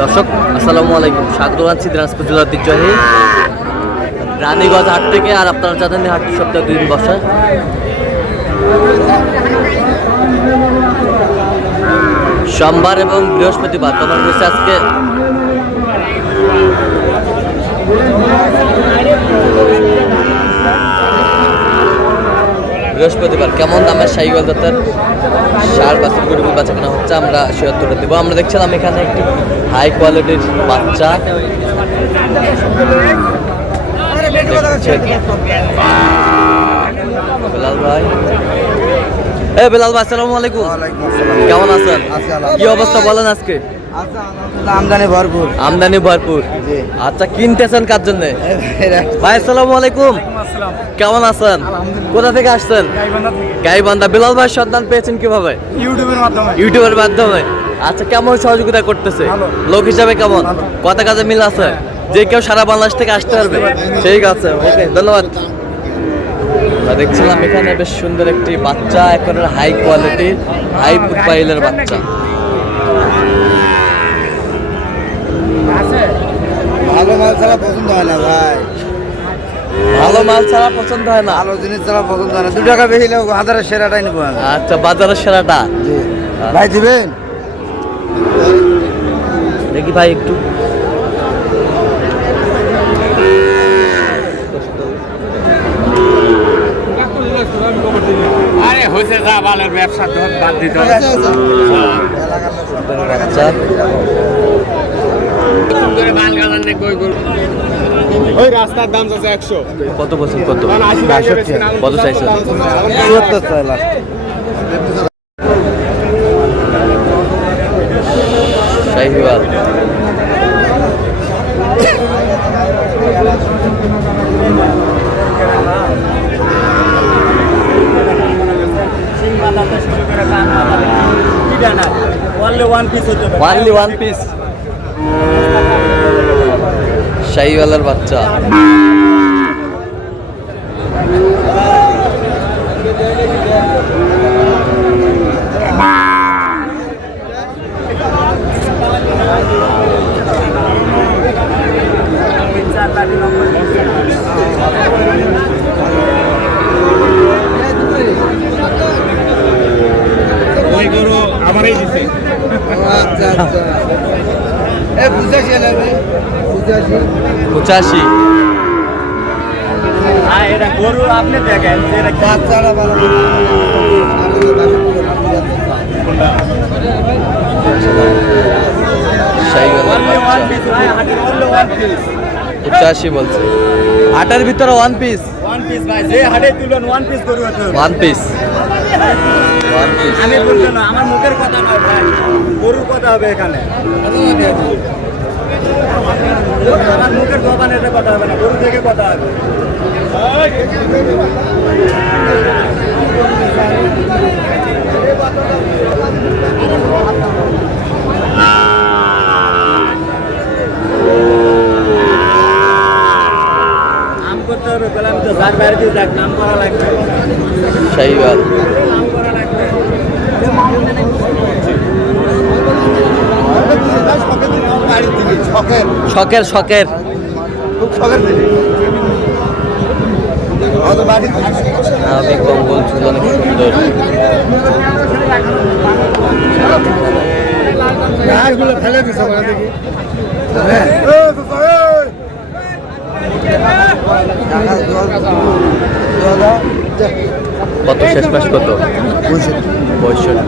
দর্শক আসসালামু আলাইকুম, স্বাগত জানাচ্ছি দিনাজপুর জেলার ঐতিহ্যবাহী রানীগঞ্জ হাট থেকে। আর আপনারা জানেন হাটটি সপ্তাহে 2 দিন বসে। সোমবার এবং বৃহস্পতিবার তোমার হচ্ছে আজকে বৃহস্পতিবার। কেমন দামের শাহিওয়াল জাতের ষাঁড় বাছুর গরুগুলো বাচ্চা কেনা হচ্ছে আমরা শেয়ার করে দেবো। আমরা দেখছিলাম এখানে একটি হাই কোয়ালিটির বাচ্চা বেলাল ভাই। বেলাল ভাই আসসালামু আলাইকুম, কেমন আছেন? কি অবস্থা বলেন আজকে? আমদানি ভরপুর। আচ্ছা, কিনতেছেন কার জন্য ভাই? আসসালামু আলাইকুম, কেমন আছেন? কোথা থেকে আসছেন? গাইবান্ধা। বেলাল ভাই সন্ধান পেয়েছেন কিভাবে? ইউটিউবের মাধ্যমে। আচ্ছা, কেমন সহযোগিতা করতেছে? লোক হিসাবে কেমন? কথা কাজে মিল আছে? যে কেউ সারা বাংলাদেশ থেকে আসতে পারবে? ঠিক আছে, ওকে, ধন্যবাদ। দেখছিলাম এখানে বেশ সুন্দর একটি বাচ্চা, একেবারে হাই কোয়ালিটির হাই প্রোফাইলের বাচ্চা। ভালো মাল ছাড়া পছন্দ হয় না ভাই, ভালো মাল ছাড়া পছন্দ হয় না, ভালো জিনিস ছাড়া পছন্দ হয় না। 2 টাকা বেশি লোক হাজারের সেরাটাই নেবো। আচ্ছা, বাজারের সেরাটা ভাই দিবেন? দেখি ভাই একটু। আরে হয়েছে যা বালের ব্যবসা বাদ দিতে বাচ্চা ওই রাস্তার দাম আছে 100। কত বলছেন? কত কত চাইছেন? 74 চাই last. Sahiwal only one piece শাহিওয়ালের বাচ্চা। আমারই দিছে। আচ্ছা আচ্ছা, 85। এটা গরু আপনি দেখেন বাচ্চারা ভালো। শাহিওয়ালের বাচ্চা 85 বলছে। হাটের ভিতরে ওয়ান পিস ভাই, যে হাটে তুলেন ওয়ান পিস গরু হতে হবে। One piece one piece. আমি বলতে না, আমার মুখের কথা নয় ভাই, গরুর কথা হবে এখানে। আমার মুখের জবানের কথা হবে না, গরু থেকে কথা হবে। নাম করতে হবে, বলে আমি তো যার বাইরে দিয়ে যাক, নাম করা লাগবে। শাহিওয়াল নাম করা লাগবে। শখের শখের খুব শখের জিনিস। আমি কম্বল ছিল অনেক সুন্দর। ফেলে দিচ্ছে দেখি। কত শেষ মাস? কত? 65।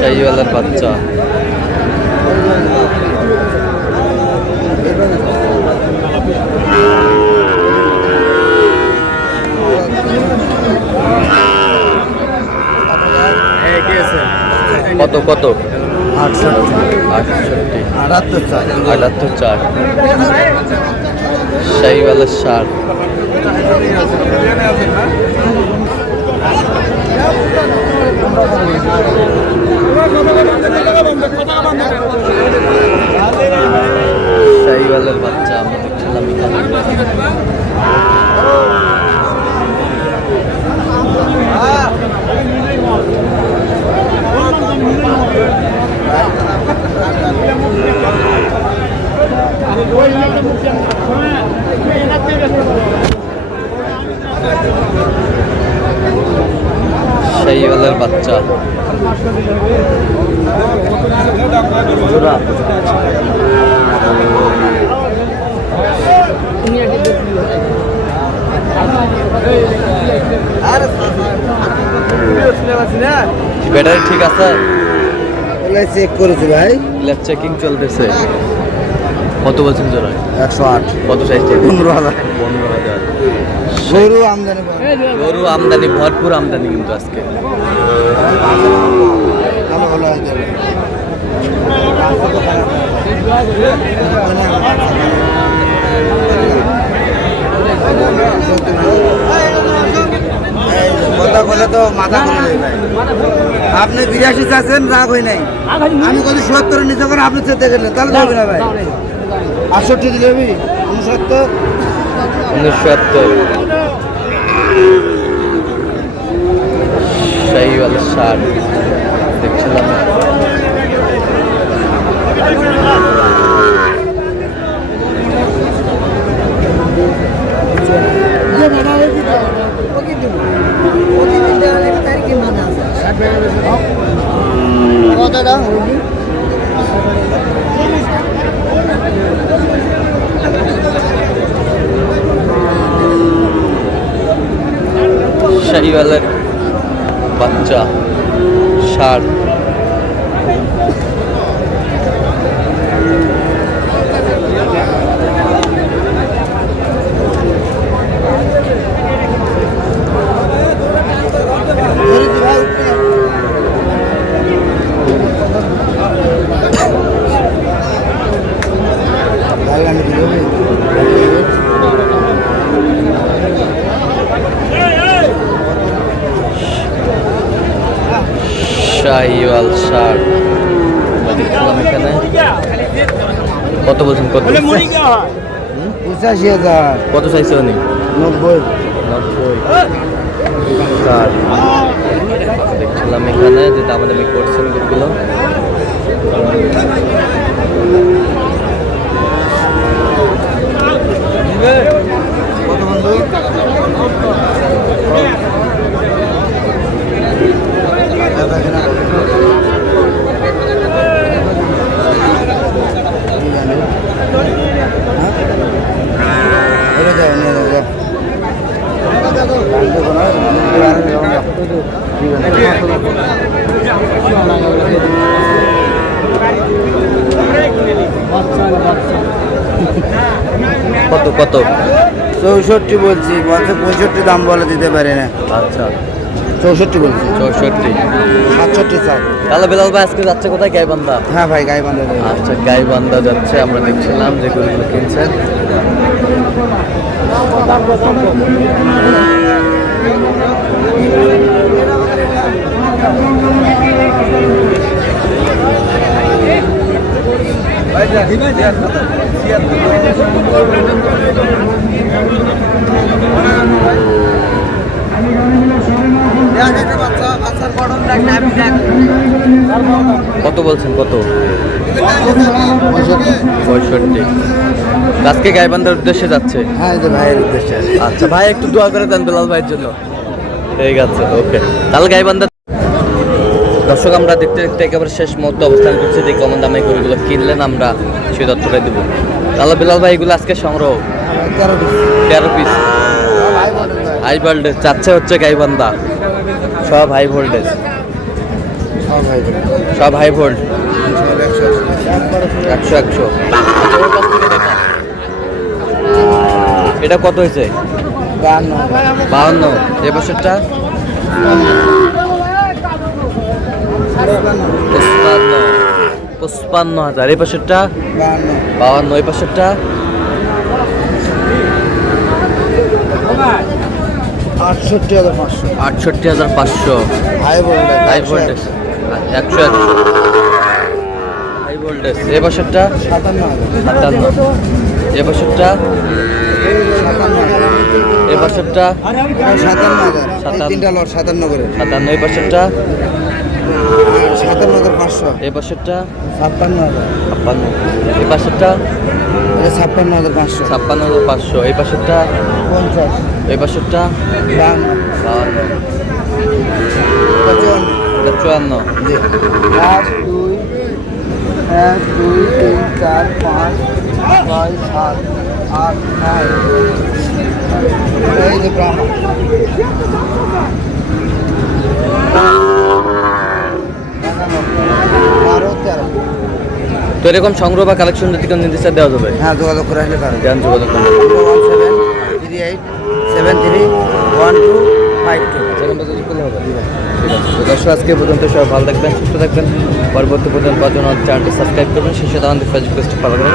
শাহিওয়ালের বাচ্চা কত কত? 78 শাহিওয়ালের ষাঁড়। শাহিওয়ালের বাচ্চা আমরা দেখছি। দেখছিলাম এখানে। শাহিওয়ালের বাচ্চা জোড়া। ব্যাটারি ঠিক আছে? চেক করেছি ভাই, ল্যাব চেকিং চলতেছে। কত বলছেন জোড়া? 108। কত সাইজ? 15,000। 15,000। গরু আমদানি গরু আমদানি, ভরপুর আমদানি কিন্তু আজকে। ভালো ভালো হয়ে যাবে। কথা বলে তো মাথা করে নেই ভাই। আপনি 82 চাচ্ছেন, রাগ হয় নাই। আমি কত 70 নিচে করে আপনি চেতে গেলেন, তাহলে দেবে না ভাই। 68 দিলে হবে 69। 69। শাহিওয়াল 60 দেখছিলাম। শাহিওয়ালের বাচ্চা 60। শাহিওয়াল 60 দেখছিলাম এখানে। কত বলছেন? কত? 85,000। কত চাইছে উনি? 90। 90। দেখছিলাম এখানে যে দামাদামি করছেন গরুগুলো। কত বন্ধু? কত কত? 64 বলছি, বলছে 65 দাম বলে দিতে পারে না। আচ্ছা 64 বলছি। 64। 67 চাই। তাহলে বেলাল ভাই আজকে যাচ্ছে কোথায়? গাইবান্ধা। হ্যাঁ ভাই, গাই বান্ধা দেবে। আচ্ছা গাইবান্ধা যাচ্ছে। আমরা দেখছিলাম যে গরুগুলো কিনছেন। কত বলছেন? কত? 65। আজকে গাইবান্ধার উদ্দেশ্যে যাচ্ছে। হ্যাঁ, যে ভাইয়ের উদ্দেশ্যে। আচ্ছা ভাই একটু দোয়া করে দেন বেলাল ভাইয়ের জন্য। ঠিক আছে, ওকে। তাহলে গাইবান্ধা দর্শক আমরা দেখতে দেখতে একেবারে শেষ মুহূর্তে অবস্থান করছি। যে কেমন দামে গরুগুলো কিনলেন আমরা সেই তথ্যটাই দেবো। তাহলে বেলাল ভাই এগুলো আজকে সংগ্রহ 13 পিস হাই ভোল্টেজ চাচ্ছে হচ্ছে গাইবান্ধা। সব হাই ভোল্টেজ, সব হাই ভোল্ট 100। এটা কত হয়েছে? 52। এ বছরটা 55,000। এই বছরটা 52। এই বছরটা 68,500। High voltage 100। High voltage. এই বছরটা 57। এ বছরটা, 57,000 এ বছরটা, 57,000 57,000 তিনটা লট 57 করে 57, এই বছরটা, 57,500 এই বছরটা, 56,000 56, এই বছরটা, 56,500 56,500, এই বছরটা, 50 এই বছরটা, 52 52, এটা 54, জি 1 2 1 2 3 4 5 6 7 8 9 এই যে ব্রাহ্মণ বারো তেরো তো এরকম সংগ্রহ বা কালেকশন যদি কেউ নিতে চায় দেওয়া যাবে? হ্যাঁ যোগাযোগ করে আসলে পারেন জ্ঞান যোগাযোগ করুন। 1738731252 সেখানটা যদি করলে হবে। ঠিক আছে, তো দর্শক আজকে পর্যন্ত সবাই ভালো থাকবেন, সুস্থ থাকবেন। পরবর্তী পর্যন্ত পাওয়ার জন্য চ্যানেলটি সাবস্ক্রাইব করবেন, সেই সাথে আমাদের ফেসবুক পেজটি ফলো করবেন।